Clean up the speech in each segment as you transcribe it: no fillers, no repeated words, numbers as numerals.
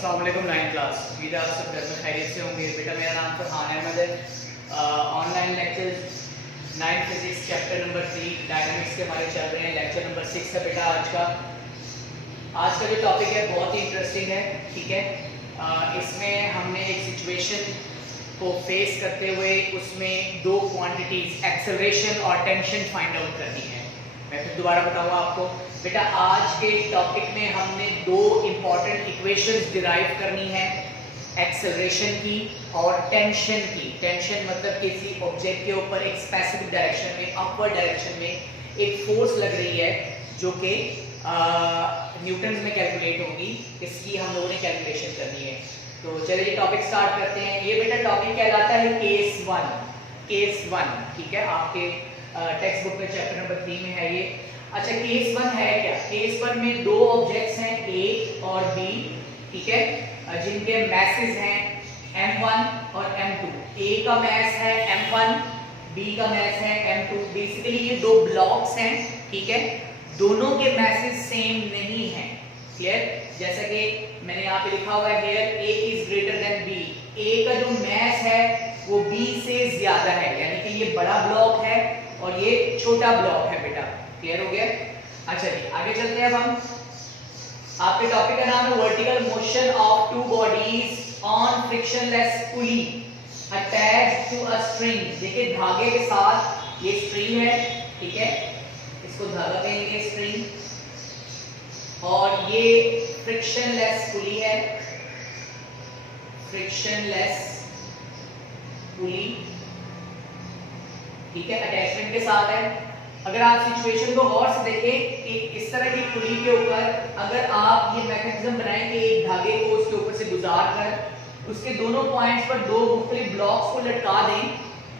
अस्सलाम वालेकुम 9th class. उम्मीद है आप सब घर में खैरियत से होंगे। बेटा मेरा नाम फरहान अहमद है। Online lectures 9th physics chapter number 3 dynamics के हमारे चल रहे हैं। लेक्चर नंबर 6 है बेटा आज का जो टॉपिक है बहुत ही इंटरेस्टिंग है। ठीक है, इसमें हमने एक सिचुएशन को फेस करते हुए उसमें दो क्वांटिटीज एक्सेलरेशन और टेंशन फाइंड आउट करनी है। मैं फिर दोबारा बताऊंगा आपको। बेटा आज के टॉपिक में हमने दो इंपॉर्टेंट इक्वेशंस डिराइव करनी है, एक्सेलरेशन की और टेंशन की। टेंशन मतलब किसी ऑब्जेक्ट के ऊपर एक स्पेसिफिक डायरेक्शन में, अपवर्ड डायरेक्शन में एक फोर्स लग रही है जो कि न्यूटन में कैलकुलेट होगी। इसकी हम लोगों ने कैलकुलेशन करनी है। तो चलिए टॉपिक स्टार्ट करते हैं। ये बेटा टॉपिक कहलाता है केस वन। ठीक है, आपके टेक्स्ट बुक में चैप्टर नंबर 3 में है ये। अच्छा, केस 1 है क्या? केस 1 में दो ऑब्जेक्ट्स हैं A और B, ठीक है, जिनके मैसेज हैं m1 और m2। A का मैस है m1, B का मैस है m2। बेसिकली ये दो ब्लॉक्स हैं, ठीक है, दोनों के मैसेज सेम नहीं हैं। क्लियर? जैसा कि मैंने यहाँ पे लिखा हुआ है here A is greater than B। A का जो मैस है वो B से ज्यादा है, यानी कि ये बड़ा ब्लॉक है और ये छोटा ब्लॉक है बेटा। क्लियर हो गया? अच्छा जी, आगे चलते हैं। अब हम आपके टॉपिक का नाम है vertical motion of two bodies on frictionless pulley attached to a string. देखिए धागे के साथ ये स्ट्रिंग है, ठीक है, इसको धागा कहेंगे स्ट्रिंग, और ये फ्रिक्शनलेस पुली है, फ्रिक्शनलेस पुली, ठीक है, अटैचमेंट के साथ है। अगर आप सिचुएशन को गौर से देखें कि इस तरह की पुली के ऊपर अगर आप ये मैकेनिज्म बनाएं कि एक धागे को उसके ऊपर से गुजार कर उसके दोनों पॉइंट्स पर दो मुख्तलिफ ब्लॉक्स को लटका दें,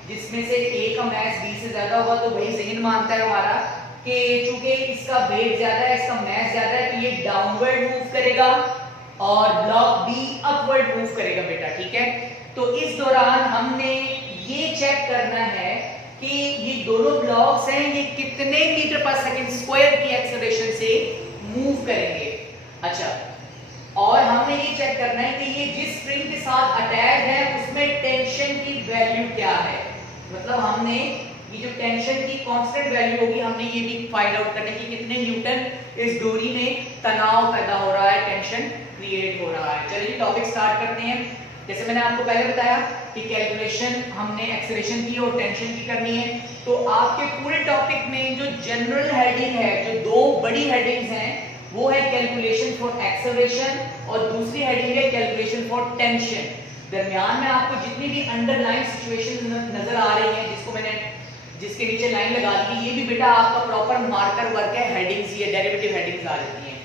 जिसमें से A का मैस B से ज्यादा होगा, तो वही ज़हन मानता है हमारा कि चूंकि इसका वेट ज्यादा है, इसका मैस ज्यादा है, तो ये डाउनवर्ड मूव करेगा और ब्लॉक B अपवर्ड मूव करेगा बेटा। ठीक है, तो इस दौरान हमने ये चेक करना है कि ये दोनों ब्लॉक्स हैं ये कितने मीटर पर सेकंड स्क्वायर की एक्सेलरेशन से मूव करेंगे। अच्छा, और हमने ये चेक करना है कि ये जिस स्ट्रिंग के साथ अटैच है उसमें टेंशन की वैल्यू क्या है। मतलब हमने ये जो टेंशन की कांस्टेंट वैल्यू होगी, हमने ये भी फाइंड आउट करना है कि कितने न्यूटन इस डोरी में तनाव पैदा हो रहा है, टेंशन क्रिएट हो रहा है। चलिए टॉपिक स्टार्ट करते हैं। जैसे मैंने आपको पहले बताया कि कैलकुलेशन हमने एक्सेलरेशन की और टेंशन की करनी है, तो आपके पूरे टॉपिक में जो जनरल हेडिंग है, जो दो बड़ी हेडिंग्स हैं, वो है कैलकुलेशन फॉर एक्सेलरेशन और दूसरी हेडिंग है कैलकुलेशन फॉर टेंशन। दरमियान में आपको जितनी भी अंडरलाइन सिचुएशंस नजर आ रही हैं, जिसके नीचे लाइन लगा दी, ये भी बेटा आपका प्रॉपर मार्कर वर्क है, हेडिंग्स, ये डेरिवेटिव हेडिंग्स आ जाती हैं।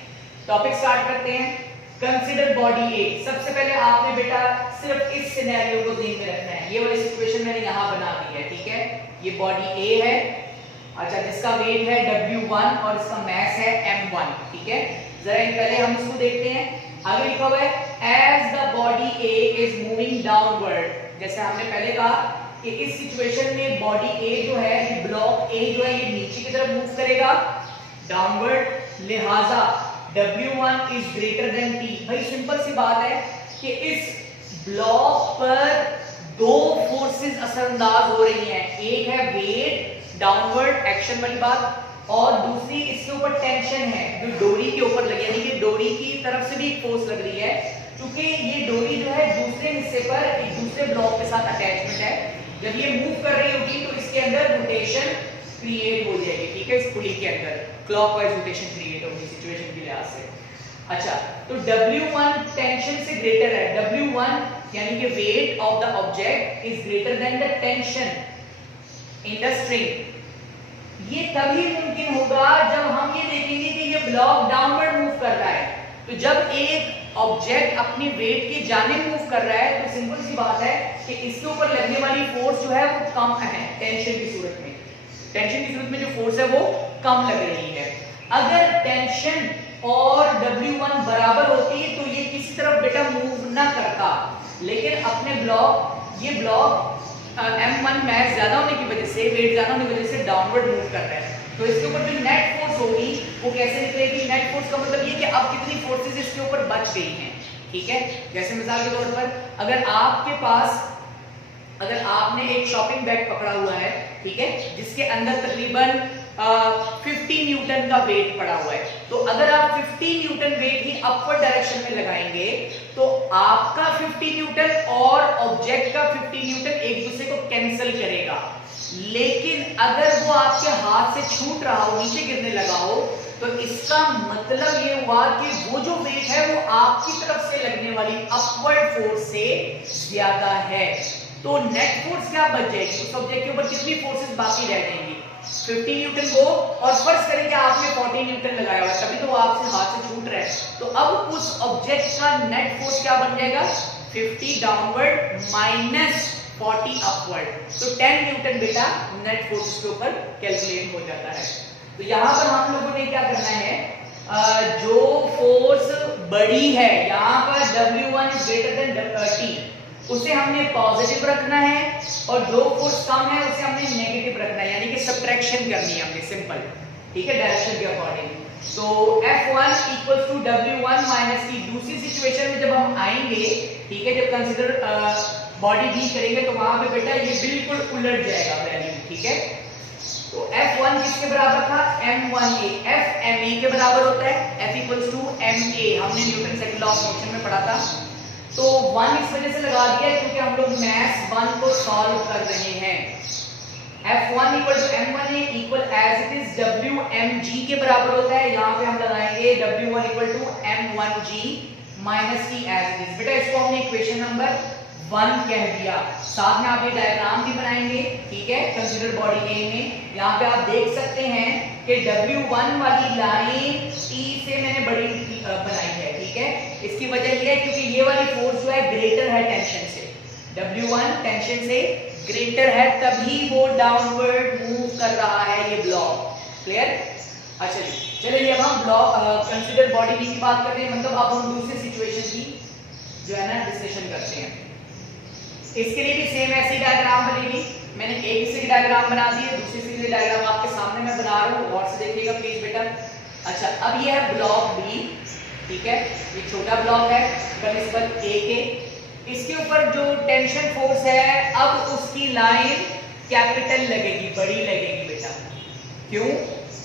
टॉपिक स्टार्ट करते हैं। कंसीडर बॉडी ए। सबसे पहले आपने बेटा सिर्फ इस सिनेरियो को ध्यान में रखना है। ये वाली सिचुएशन मैंने यहां बना दी है, ठीक है, ये बॉडी ए है, अच्छा, जिसका वेट है W1 और इसका मैस है M1, ठीक है। जरा पहले हम इसको देखते हैं। आगे लिखा हुआ है as the body A is moving downward. जैसे हमने पहले कहा कि इस सिचुएशन में बॉडी ए जो है, ये ब्लॉक ए जो है, ये नीचे की तरफ मूव करेगा डाउनवर्ड, लिहाजा W1 is greater than T। भाई सिंपल सी बात है कि इस ब्लॉक पर दो फोर्सेस असरअंदाज हो रही हैं। एक है वेट, डाउनवर्ड एक्शन वाली बात, और दूसरी इसके ऊपर टेंशन है जो डोरी के ऊपर लगी, यानी कि डोरी की तरफ से भी एक फोर्स लग रही है। क्योंकि ये डोरी जो है दूसरे हिस्से पर एक दूसरे ब्लॉक के साथ अटैचमेंट है, जब ये मूव कर रही होगी तो इसके अंदर रोटेशन क्रिएट हो जाएगी, ठीक है, इस पुली के अंदर क्लॉकवाइज रोटेशन क्रिएट होगी सिचुएशन के लिहाज से। अच्छा, तो W1 टेंशन से ग्रेटर है। W1 यानी कि weight of the object is greater than the tension in the string. ये तभी मुमकिन होगा जब हम ये देखेंगे कि ये ब्लॉक डाउनवर्ड मूव कर रहा है। तो जब एक ऑब्जेक्ट अपनी वेट की जानिब मूव कर रहा है, तो सिंपल सी बात है कि इसके ऊपर लगने वाली फोर्स जो है वो कम है टेंशन की सूरत में। टेंशन की सूरत में जो फोर्स है वो कम लग रही है। अगर टेंशन और W1 बराबर होती तो ये किसी तरफ बेटा मूव ना करता, लेकिन अपने ये ब्लॉक M1 मैस ज्यादा होने की वजह से, वेट ज्यादा होने की वजह से डाउनवर्ड मूव कर रहा है। तो इसके ऊपर जो नेट फोर्स होगी वो कैसे निकलेगी? नेट फोर्स का मतलब ये कि अब कितनी फोर्सेस इसके ऊपर बच गई हैं, ठीक है। जैसे मिसाल के तौर पर अगर आपके पास, अगर आपने एक शॉपिंग बैग पकड़ा हुआ है, ठीक है, जिसके अंदर तकरीबन 50 न्यूटन का वेट पड़ा हुआ है, तो अगर आप 50 न्यूटन वेट ही अपवर्ड डायरेक्शन में लगाएंगे तो आपका 50 न्यूटन और ऑब्जेक्ट का 50 न्यूटन एक दूसरे को कैंसिल करेगा। लेकिन अगर वो आपके हाथ से छूट रहा हो, नीचे गिरने लगा हो, तो इसका मतलब ये हुआ कि वो जो वेट है वो आपकी तरफ से लगने वाली अपवर्ड फोर्स से ज्यादा है। तो नेट फोर्स क्या बच जाएगी, उस ऑब्जेक्ट के ऊपर कितनी फोर्सेस बाकी रह जाएंगी, 50 न्यूटन को, और फर्ज करें कि आपने 40 न्यूटन लगाया हुआ है, तभी तो वो आपसे हाथ से छूट रहा है। तो अब उस ऑब्जेक्ट का नेट फोर्स क्या बन जाएगा, 50 डाउनवर्ड माइनस 40 अपवर्ड, तो 10 न्यूटन बेटा नेट फोर्स के ऊपर कैलकुलेट हो जाता है। तो यहां पर हम लोगों ने क्या करना है, जो फोर्स बड़ी है यहां पर W1 is greater than T, उसे हमने पॉजिटिव रखना है, और जो फोर्स कम है उसे हमने नेगेटिव रखना है, यानी कि सब्ट्रैक्शन करनी है हमने, सिंपल, ठीक है, डायरेक्शन के अकॉर्डिंग। तो F1 equals to W1 minus T। दूसरी सिचुएशन में जब हम आएंगे, ठीक है, जब कंसीडर बॉडी भी करेंगे तो वहां पे बेटा ये बिल्कुल उलट जाएगा वैल्यू, ठीक है। तो F1 किसके बराबर था, m1a, F ma के बराबर होता है, F इक्वल्स टू ma, हमने Newton second law of motion में पढ़ा था। तो 1 इस वजह से लगा दिया क्योंकि हम लोग मैथ्स 1 को सॉल्व कर रहे हैं। F1 equal to m1a equal as it is wmg के बराबर होता है, यहाँ पे हम लगाएंगे w1 equal to m1g minus t as it is. बेटा इसको हमने इक्वेशन नंबर 1 कह दिया। साथ में आप ये डायग्राम भी बनाएंगे, ठीक है, कंसीडर बॉडी ए में। यहाँ पे आप देख सकते हैं कि W1 वाली लाइन T से मैंने बड़ी बनाई है, ठीक है। इसकी वजह ये है क्योंकि ये वाली फोर्स जो है ग्रेटर है टेंशन से, W1 टेंशन से ग्रेटर है, तभी वो डाउनवर्ड मूव कर रहा है ये ब्लॉक। क्लियर? अच्छा जी, चलिए अब हम ब्लॉक कंसीडर बॉडी बी की बात करते हैं, मतलब अब हम दूसरी सिचुएशन की जो है ना डिस्कशन करते हैं। इसके लिए भी सेम ऐसी डायग्राम बनेगी। मैंने एक हिस्से की डायग्राम बना दी है, दूसरे हिस्से की डायग्राम आपके सामने मैं बना रहा हूँ, गौर से देखिएगा प्लीज बेटा। अच्छा, अब ये है ब्लॉक बी, ठीक है, ये छोटा ब्लॉक है प्रिंसिपल ए के, इसके ऊपर जो टेंशन फोर्स है अब उसकी लाइन कैपिटल लगेगी, बड़ी लगेगी बेटा। क्यों?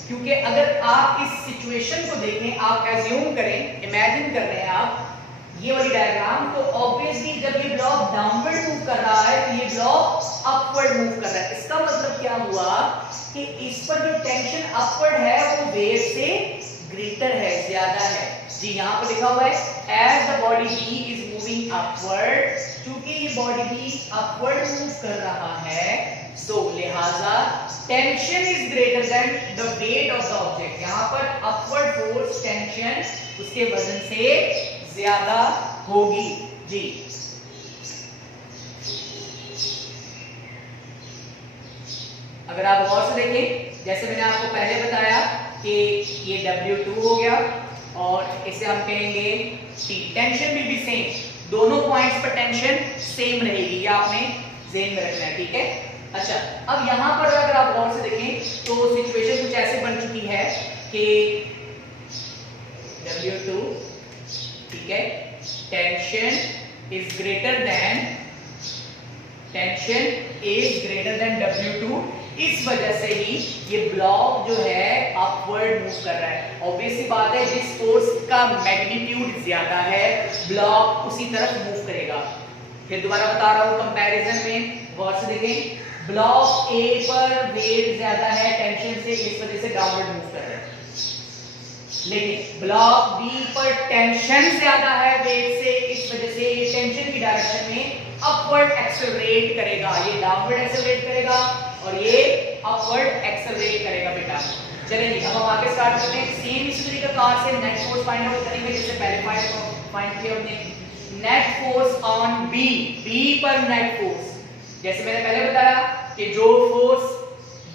क्योंकि अगर आप इस सिचुएशन को देखें, आप एज्यूम करें, इमेजिन कर रहे हैं आप ये वाली डायग्राम, तो ऑब्वियसली जब ये ब्लॉक डाउनवर्ड मूव कर रहा है तो ये ब्लॉक अपवर्ड मूव कर रहा है। इसका मतलब क्या हुआ कि इस पर जो टेंशन अपवर्ड है वो वेव से ग्रेटर है, ज्यादा है जी। यहाँ पर लिखा हुआ है as the body B is moving upward, क्योंकि ये बॉडी बी अपवर्ड मूव कर रहा है, सो लिहाजा tension is greater than the weight of the object. यहाँ पर अपवर्ड फोर्स टेंशन उसके वजन से ज्यादा होगी जी। अगर आप गौर से देखें, जैसे मैंने आपको पहले बताया कि ये W2 हो गया और इसे हम कहेंगे T। टेंशन भी सेम, दोनों पॉइंट्स पर टेंशन सेम रहेगी, ये आपने ज़हन में रखना है, ठीक है। अच्छा, अब यहां पर अगर आप गौर से देखें तो सिचुएशन कुछ ऐसे बन चुकी है कि W2, ठीक है, tension is greater than W2, इस वजह से ही ये ब्लॉक जो है अपवर्ड मूव कर रहा है। ऑब्वियस सी बात है, जिस फोर्स का मैग्नीट्यूड ज्यादा है ब्लॉक उसी तरफ मूव करेगा। फिर दोबारा बता रहा हूं कंपैरिजन में, गौर से देखें, ब्लॉक ए पर वेट ज्यादा है टेंशन से, इस वजह से डाउनवर्ड मूव कर रहा है, लेकिन ब्लॉक बी पर टेंशन ज्यादा है वेट से, इस वजह से ये टेंशन की डायरेक्शन में अपवर्ड एक्सेलरेट करेगा, ये डाउनवर्ड एक्सेलरेट करेगा और ये अपवर्ड एक्सेलरेट करेगा बेटा। चलिए अब हम आगे स्टार्ट करते हैं। सेम इसी तरीके से नेट फोर्स फाइंड आउट करेंगे जैसे पहले फाइंड किया हमने। Net force on B, B पर नेट फोर्स, जैसे मैंने पहले बताया कि जो फोर्स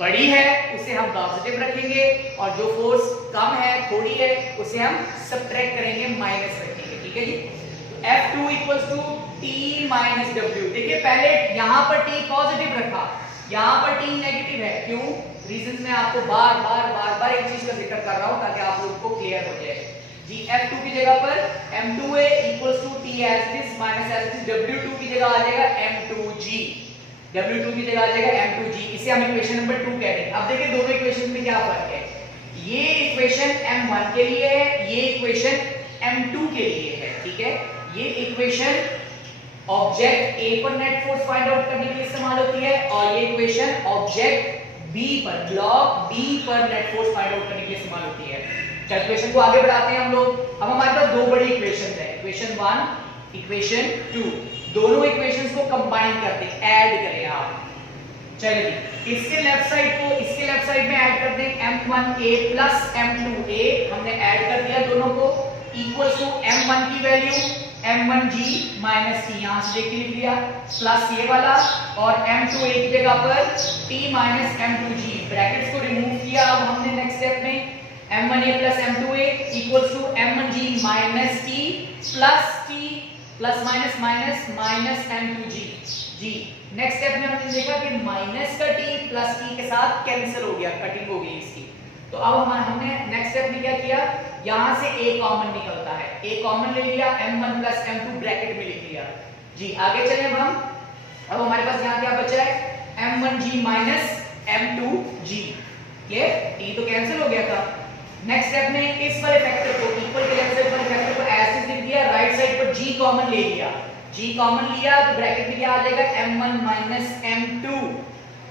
बड़ी है उसे हम पॉजिटिव रखेंगे और जो फोर्स कम है, थोड़ी है, उसे हम सब्ट्रैक्ट करेंगे, माइनस रखेंगे, ठीक है जी। F2 equals to T minus W। देखिए पहले यहाँ पर T पॉजिटिव रखा, यहाँ पर T नेगेटिव है, क्यों? रीजंस मैं आपको बार बार एक चीज का जिक्र कर रहा हूँ ताकि आप लोगों को क्लियर हो जाए। जी F2 की जगह पर M2A equals to T as this minus as this, W2 की जगह आ जाएगा M2G, W2 की जगह आ जाएगा M2G। इसे हम इक्वेशन नंबर 2 कह रहे हैं। अब देखिए दोनों इक्वेशन में क्या फर्क है। ये इक्वेशन M1 के लिए है, ये इक्वेशन M2 के लिए है, ठीक है। ये इक्वेशन ऑब्जेक्ट A पर नेट फोर्स फाइंड आउट करने के लिए इस्तेमाल होती है और ये इक्वेशन ऑब्जेक्ट B पर, ब्लॉक B पर नेट फोर्स फाइंड आउट करने के लिए इस्तेमाल होती है। कैलकुलेशन को आगे बढ़ाते हैं हम लोग। अब हमारे पास दो बड़ी इक्वेशंस है, इक्वेशन 1, इक्वेशन 2। दोनों इक्वेशंस को कंबाइन करते हैं, ऐड करें आप। चलिए इसके लेफ्ट साइड को इसके लेफ्ट साइड में ऐड कर दें, M1A प्लस M2A हमने ऐड कर दिया दोनों को, इक्वल टू M1 की वैल्यू M1G माइनस T, यहां से देख के लिख लिया, प्लस ये वाला और M2A की जगह पर T माइनस M2G, ब्रैकेट्स को रिमूव किया। अब हमने नेक्स्ट स्टेप में M1A plus M2A equals to M1G minus T plus minus minus minus M2G g. Next step में हमने देखा कि माइनस का T प्लस T के साथ कैंसिल हो गया, कटिंग हो गई इसकी। तो अब हमने नेक्स्ट स्टेप में क्या किया, यहां से A कॉमन निकलता है, A कॉमन ले लिया, M1 प्लस M2 ब्रैकेट में लिख लिया जी। आगे चले अब हमारे पास यहाँ क्या बचा है, M1G minus M2G, clear, T तो कैंसिल हो गया था। नेक्स्ट स्टेप में इस वाले फैक्टर को, इक्वल के लेफ्ट साइड वाले फैक्टर को ऐसे लिख दिया, राइट साइड पर G कॉमन ले लिया, G कॉमन लिया तो ब्रैकेट में क्या आ जाएगा, M1 माइनस M2।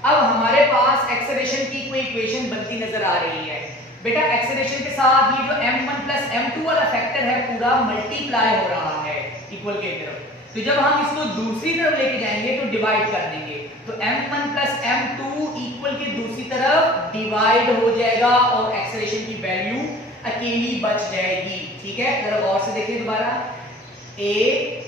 अब हमारे पास एक्सेलरेशन की कोई इक्वेशन बनती नजर आ रही है। बेटा एक्सेलरेशन के साथ ये जो M1 प्लस M2 वाला फैक्टर है पूरा मल्टीप्लाई हो रहा है इक्वल के तरफ। तो जब हम इसको दूसरी तरफ लेके जाएंगे तो डिवाइड कर देंगे, तो M1 प्लस M2 इक्वल के दूसरी तरफ डिवाइड हो जाएगा और एक्सेलरेशन की वैल्यू अकेली बच जाएगी, ठीक है। जरा गौर से देखिए दोबारा, A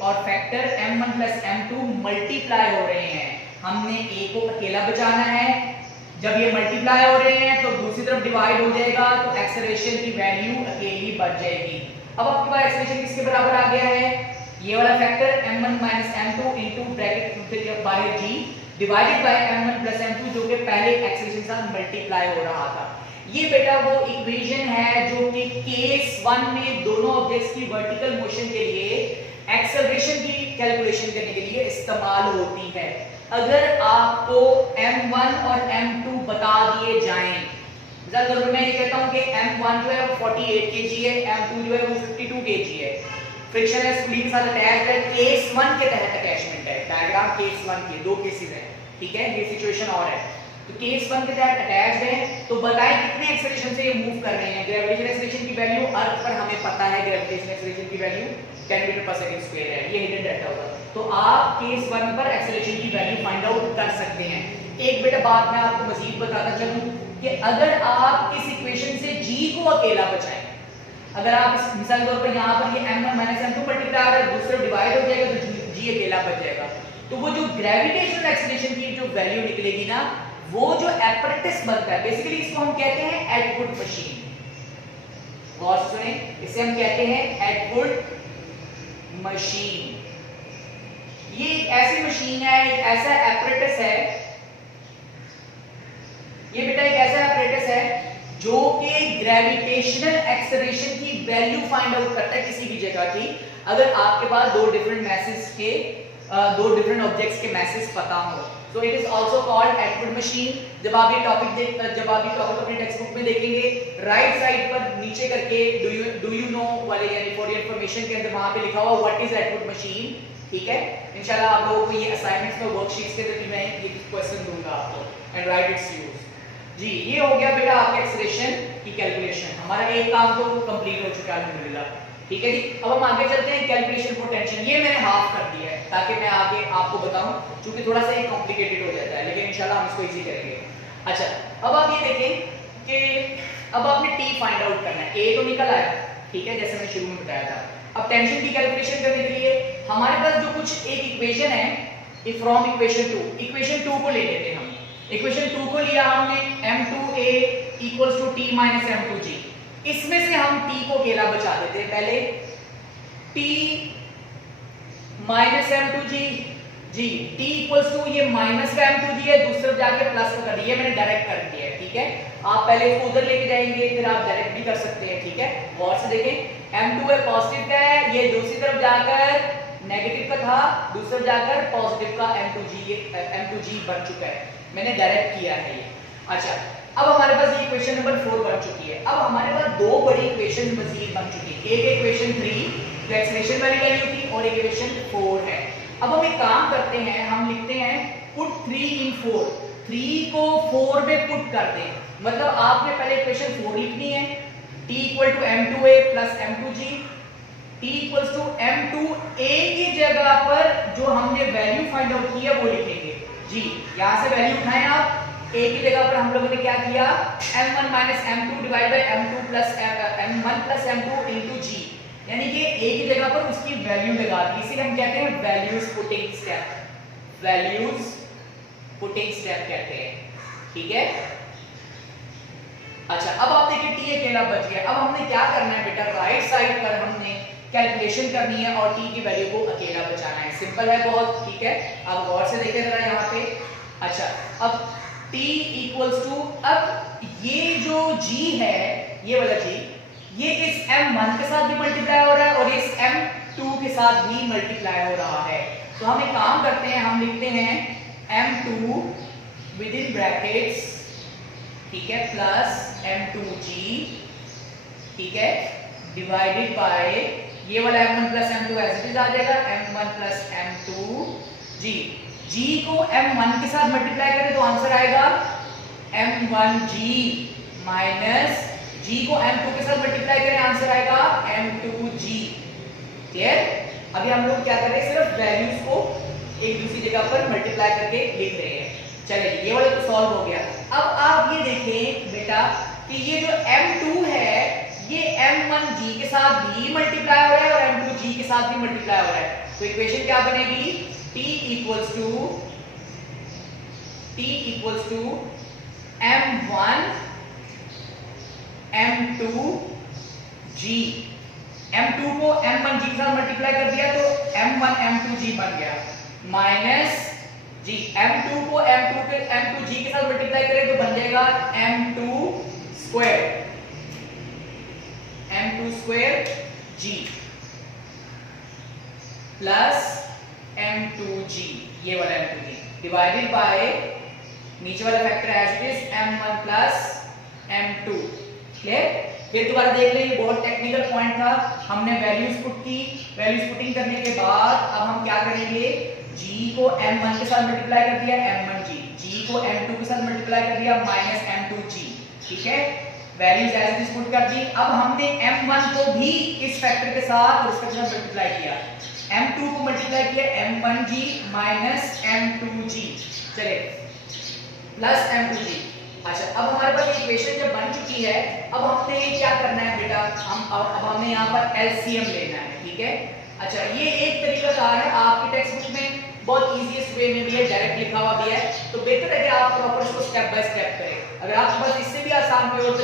और factor M1 plus M2 multiply हो रहे हैं, हमने A को अकेला बचाना है। जब ये मल्टीप्लाई हो रहे हैं तो दूसरी तरफ डिवाइड हो जाएगा तो एक्सेलरेशन की वैल्यू अकेली बच जाएगी। अब आपके पास एक्सेलरेशन किसके बराबर आ गया है, ये वाला factor M1 minus M2 into bracket बाहर G divided by M1 plus M2 जो कि पहले एक्सेलरेशन के साथ मल्टीप्लाई हो रहा था। ये बेटा वो इक्वेशन है जो कि केस 1 में दोनों ऑब्जेक्ट्स की वर्टिकल मोशन के लिए एक्सेलरेशन की कैलकुलेशन करने के लिए इस्तेमाल होती है। अगर आपको M1 और M2 बता दिए जाएं, जरूर मैं ये कहता हूं कि M1 जो है वो 48 kg है, M2 जो है वो 52 kg है, फ्रिक्शनलेस पुली के साथ अटैच है, केस 1 के तहत अटैचमेंट है, डायग्राम केस 1 के, दो केसेस हैं, ठीक है, ये सिचुएशन और है। तो केस 1 के तहत अटैच्ड है, तो बताएं कितने एक्सेलरेशन से ये मूव कर रहे हैं। ग्रेविटेशनल एक्सेलरेशन की वैल्यू अर्थ पर हमें पता है, ग्रेविटेशनल एक्सेलरेशन की वैल्यू 10 मीटर पर सेकंड स्क्वायर है, ये हिडन डाटा होगा। तो आप केस 1 पर एक्सेलरेशन की वैल्यू फाइंड आउट कर सकते हैं। एक बेटा बात मैं आपको मजीद बताता चलूं कि अगर आप इस इक्वेशन से G को अकेला बचाएं, अगर आप इस मिसाल के तौर पर यहां पर ये M1 माइनस M2 मल्टीप्लाई है, दूसरे डिवाइड हो जाएगा तो G अकेला बच जाएगा। तो वो जो ग्रेविटेशनल एक्सेलरेशन की जो वैल्यू निकलेगी ना, वो जो एपरेटस बनता है, बेसिकली इसको हम कहते हैं एटवुड मशीन। गौर से सुने, इसे हम कहते हैं एटवुड मशीन। ये एक ऐसी मशीन है, एक ऐसा एपरेटस है, ये बेटा एक ऐसा एपरेटस है जो कि ग्रेविटेशनल एक्सेलरेशन की वैल्यू फाइंड आउट करता है किसी भी जगह की। अगर आपके पास दो डिफरेंट ऑब्जेक्ट्स के मैसेज पता हो, तो it is also called Atwood machine. जब आप ये टॉपिक अपने टेक्स्ट बुक में देखेंगे, राइट साइड पर नीचे करके डू यू नो वाले यानी फॉर योर इंफॉर्मेशन के अंदर वहां पे लिखा हुआ व्हाट इज एटवुड मशीन, ठीक है। इंशाल्लाह आप लोगों को ये असाइनमेंट्स में वर्कशीट्स के अंदर मैं ये क्वेश्चन दूंगा आपको एंड राइट इट्स यूज जी। ये हो गया बेटा आपके एक्सेलरेशन की कैलकुलेशन, हमारा एक काम तो कंप्लीट हो चुका है अल्हम्दुलिल्लाह, ठीक है जी। अब हम आगे चलते हैं कैलकुलेशन पोटेंशियल। ये मैंने हाफ कर दिया है ताकि मैं आगे आपको बताऊं, क्योंकि थोड़ा सा ये कॉम्प्लिकेटेड हो जाता है, लेकिन इंशाल्लाह हम इसको इजी करेंगे। अच्छा, अब आप ये देखें कि अब आपने T फाइंड आउट करना है, A तो निकल आया, ठीक है, जैसे मैंने शुरू में बताया था। अब टेंशन की कैलकुलेशन करने के लिए हमारे पास जो कुछ एक इक्वेशन है, फ्रॉम इक्वेशन 2 को ले लेते हैं हम। इक्वेशन 2 को लिया हमने, M2A equals to T minus M2G। इसमें से हम T को अकेला बचा देते हैं पहले, T minus M2G g, T equals to ये माइनस का M2G है, दूसरी तरफ जाके प्लस को कर दिया, मैंने डायरेक्ट कर दिया है, ठीक है। आप पहले इसको उधर लेके जाएंगे, फिर आप डायरेक्ट भी कर सकते हैं, ठीक है। गौर से देखें M2 है पॉजिटिव का है, ये दूसरी तरफ जाकर नेगेटिव का था, दूसरी तरफ जाकर पॉजिटिव का M2G बन चुका है, मैंने डायरेक्ट किया है ये। अच्छा, अब हमारे पास ये इक्वेशन नंबर 4 बन चुकी है। अब हमारे पास दो बड़ी इक्वेशन मजीद बन चुकी है, एक इक्वेशन 3 जो एक्सेलरेशन वाली वैल्यू थी और एक इक्वेशन 4 है। अब हम एक काम करते हैं, हम लिखते हैं पुट 3 इन 4, 3 को 4 में पुट कर दें, मतलब आपने पहले इक्वेशन 4 लिखनी है, t equal to m2a plus m2g, t equal to m2a की जगह पर जो हमने वैल्यू फाइंड आउट की है वो लिखेंगे जी। यहां से वैल्यू उठाएं आप, a की जगह पर हम लोगों ने क्या किया, m1 minus m2 divide by m2 plus m1 plus m2 into g, यानी कि a की जगह पर उसकी वैल्यू लगा दी, इसे हम कहते हैं values putting step, values putting step कहते हैं, ठीक है। अच्छा, अब आप देखिए t अकेला बच गया। अब हमने क्या करना है बेटा, राइट साइड पर हमने कैलकुलेशन करनी है और t की वैल्यू को अकेला बचाना है, सिंपल है बहुत, ठीक है। अब गौर से देखें जरा यहाँ पे। अच्छा, अब t इक्वल्स टू, अब ये जो g है, ये वाला g, ये इस m1 के साथ भी मल्टीप्लाई हो रहा है और इस m2 के साथ भी मल्टीप्लाई हो रहा है। तो हम एक काम करते हैं, हम लिखते हैं m2 विद इन ब्रैकेट्स, ठीक है, प्लस m2g, ठीक है, डिवाइडेड बाय ये वाला m1 प्लस m2 ऐसे भी आ जाएगा, m1 प्लस m2g, g को m1 के साथ मल्टीप्लाई करें तो आंसर आएगा m1g माइनस g को m2 के साथ मल्टीप्लाई करें आंसर आएगा m2g, क्लियर। अभी हम लोग क्या कर रहे हैं, सिर्फ वैल्यूज को एक दूसरी जगह पर मल्टीप्लाई करके लिख रहे हैं। चलिए, ये वाला तो सॉल्व हो गया। अब आप ये देखें बेटा कि ये जो m2 है ये m1g के साथ भी मल्टीप्लाई हो रहा है और m2g के साथ भी मल्टीप्लाई हो रहा है, तो इक्वेशन क्या बनेगी, t equals to m1 m2g, m2 को m1g के साथ मल्टीप्लाई कर दिया तो m1 m2g बन गया, माइनस जी m2 को m2g के साथ मल्टीप्लाई करें तो बन जाएगा m2 square g plus m2g, ये वाला m2g डिवाइडेड बाय नीचे वाला factor as it is m1 plus m2, clear. फिर दोबारा देख ले, ये बहुत टेक्निकल पॉइंट था, हमने वैल्यूज पुट की, वैल्यूज पुटिंग करने के बाद अब हम क्या करेंगे, g को m1 के साथ मल्टीप्लाई कर दिया m1g, g को m2 के साथ मल्टीप्लाई कर दिया माइनस m2g, ठीक है, values as it is put कर दी। अब हमने m1 को भी इस फैक्टर के साथ और इसके साथ मल्टीप्लाई किया, m2 को मल्टीप्लाई किया m1g माइनस m2g, चले प्लस m2g। अच्छा, अब हमारे पास इक्वेशन जब बन चुकी है, अब हमने क्या करना है बेटा, अब हमें यहाँ पर एलसीएम लेना है, ठीक है। अच्छा, ये एक तरीका कार है, आपकी टेक्स्ट बुक में बहुत इजीएस्ट वे में भी है, डायरेक्ट लिखा हुआ भी है, तो बेहतर है कि आप प्रॉपर इसको स्टेप बाय स्टेप करें। अगर आपके पास इससे भी आसान कोई और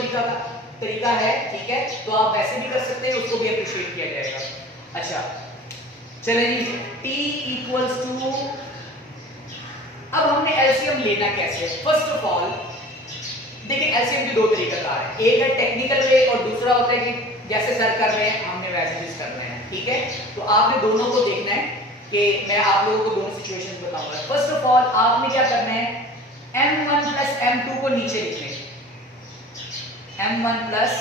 तरीका है, ठीक है, तो आप वैसे भी कर सकते हैं, उसको भी अप्रिशिएट किया जाएगा। अच्छा, चले जी, t इक्वल्स टू, अब हमने एलसीएम लेना कैसे, फर्स्ट ऑफ ऑल देखिए एलसीएम के दो तरीका कार है, एक है टेक्निकल वे और दूसरा होता है कि जैसे सर कर रहे हैं हमने वैसे यूज करना है, ठीक है। तो आपने दोनों को देखना है कि मैं आप लोगों को दोनों सिचुएशन बताऊंगा। फर्स्ट ऑफ ऑल आपने क्या करना है, m1 प्लस m2 को नीचे लिख लें, m1 प्लस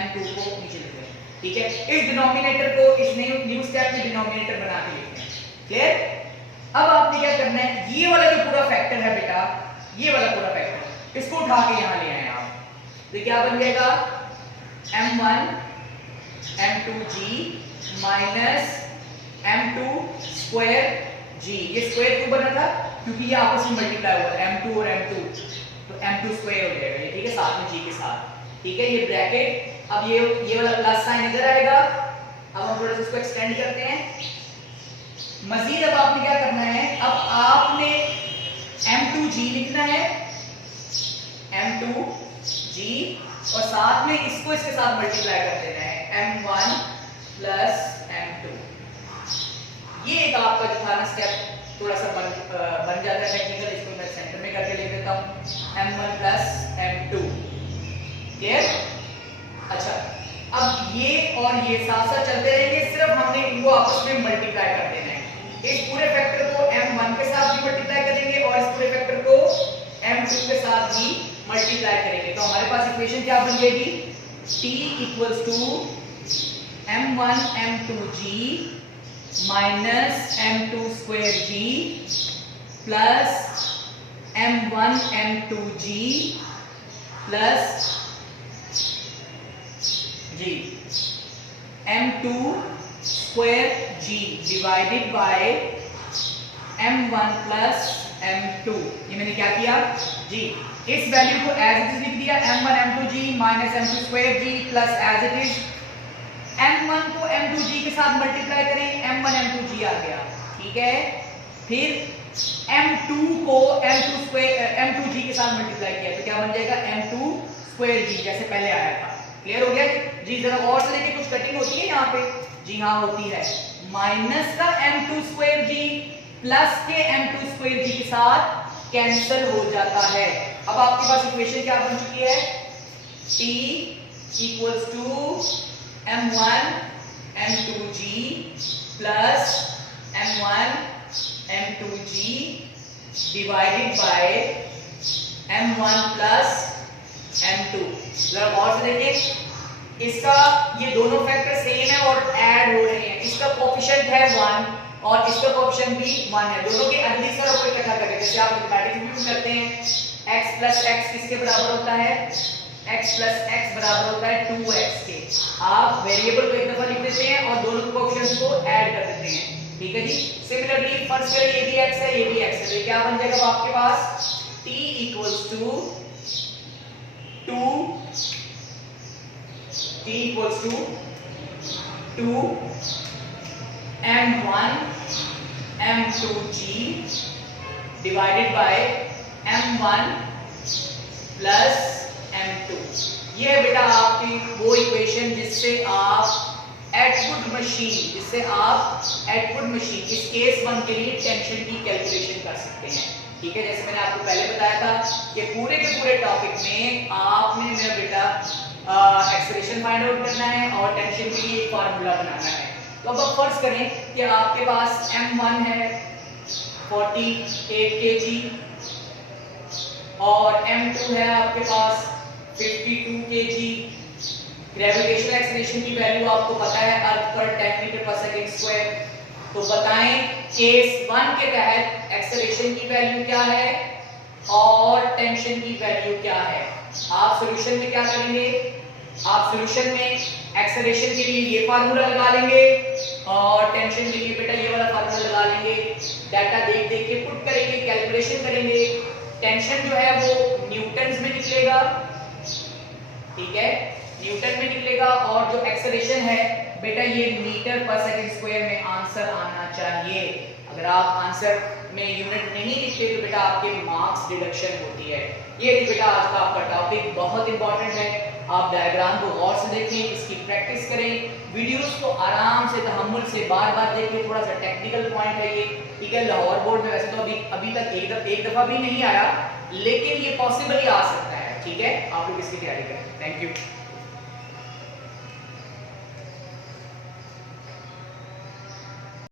m2 को नीचे लिख लें, ठीक है। इस डिनोमिनेटर को इस न्यू स्टेप में डिनोमिनेटर बना के लिखते हैं, क्लियर। अब आपने क्या करना है, ये वाला जो पूरा फैक्टर है बेटा, ये वाला पूरा फैक्टर इसको उठा के यहां ले आए आप, तो क्या बन जाएगा m1 m2g minus m2 square g, ये स्क्वायर क्यों बना था, क्योंकि ये आपस में मल्टीप्लाई हुआ m2 और m2, तो m2 स्क्वायर हो जाएगा ये, ठीक है, साथ में g के साथ, ठीक है, ये ब्रैकेट। अब ये वाला प्लस साइन इधर आएगा, अब हम थोड़ा सा इसको एक्सटेंड करते हैं मजीद। अब आपने क्या करना है, अब आपने m2g लिखना है, m2g, और साथ में इसको इसके साथ मल्टीप्लाई कर देना है m1 प्लस m2। ये एक आपका जो था ना स्टेप थोड़ा सा बन जाता है टेक्निकल, इसको मैं सेंटर में करके लिख देता हूं m1 प्लस m2, क्लियर। अच्छा, अब ये और ये साथ साथ चलते रहेंगे, सिर्फ हमने इनको आपस में मल्टीप्लाई कर देना है। इस पूरे फैक्टर को m1 के साथ भी मल्टीप्लाई करेंगे और इस पूरे फैक्टर को m2 के साथ भी मल्टीप्लाई करेंगे। तो हमारे पास इक्वेशन क्या बन जाएगी, t equals to m1 m2g minus m2 square g plus m1 m2g plus g m2 square g divided by m1 plus m2। ये मैंने क्या किया जी, इस वैल्यू को एज इट इज लिख दिया, m1 m2g minus m2 square g plus as it is m1 को m2g के साथ मल्टीप्लाई करें, m1 m2g आ गया, ठीक है। फिर m2 को m2g के साथ मल्टीप्लाई किया तो क्या बन जाएगा, m2 स्क्वायर g, जैसे पहले आया था। क्लियर हो गया जी? जरा और से देखिए, कुछ कटिंग होती है यहाँ पे, जी हाँ होती है। माइनस का m2 स्क्वायर g प्लस के m2 स्क्वायर g के साथ कैंसिल हो जाता है। अब आपके पास इक्वेशन क्या बन चुकी है, t equals to m1 m2g plus m1 m2g divided by m1 plus m2। जरा और से देखिए, इसका ये दोनों फैक्टर सेम है और ऐड हो रहे हैं। इसका कोएफिशिएंट है 1 और इसका कोएफिशिएंट भी 1 है, दोनों के अगली तरफ को इकट्ठा करके, जैसे आप मैथमेटिक्स में करते हैं, x प्लस x किसके बराबर होता है, x प्लस x बराबर होता है 2x के। आप वेरिएबल को एक दफा लिख देते हैं और दोनों कोएफिशिएंट्स को ऐड कर देते हैं, ठीक है जी। सिमिलरली फर्स्ट करें, ये भी x है ये भी x है, तो क्या बन जाएगा आपके पास, t equals to 2 m1 m2g divided by m1 plus m2। ये है बेटा आपकी वो इक्वेशन जिससे आप एटवुड मशीन इस केस 1 के लिए टेंशन की कैलकुलेशन कर सकते हैं, ठीक है। जैसे मैंने आपको पहले बताया था कि पूरे के पूरे टॉपिक में आपने मेरा बेटा एक्सेलरेशन फाइंड आउट करना है और टेंशन के लिए एक फार्मूला बनाना है। तो अब फर्ज करें कि आपके पास m1 है 48 kg और m2 है आपके पास 52 kg। ग्रेविटेशनल एक्सेलरेशन की वैल्यू आपको पता है, अर्थ पर 10 मीटर पर सेकंड स्क्वायर। तो बताएं केस 1 के तहत एक्सेलरेशन की वैल्यू क्या है और टेंशन की वैल्यू क्या है। आप सॉल्यूशन में क्या करेंगे, आप सॉल्यूशन में एक्सेलरेशन के लिए ये फार्मूला लगा लेंगे और टेंशन के लिए बेटा ये वाला फार्मूला लगा लेंगे। डाटा देख देख के पुट करेंगे, कैलकुलेशन करेंगे। टेंशन जो है वो न्यूटन्स में निकलेगा, ठीक है, न्यूटन में निकलेगा, और जो एक्सेलरेशन है बेटा ये मीटर पर सेकंड स्क्वायर में आंसर आना चाहिए। अगर आप आंसर में यूनिट नहीं लिखते तो बेटा आपके मार्क्स डिडक्शन होती है। ये बेटा आज का आपका टॉपिक बहुत इंपॉर्टेंट है। आप डायग्राम को गौर से देखें, इसकी प्रैक्टिस करें, वीडियोस को आराम से तहम्मुल से बार-बार देखें। थोड़ा सा टेक्निकल पॉइंट है ये, ठीक है। लाहौर बोर्ड में वैसे तो अभी तक एक दफा भी नहीं आया, लेकिन ये पॉसिबल ही आ सकता है, ठीक है। आप लोग इसकी तैयारी करें। Thank you.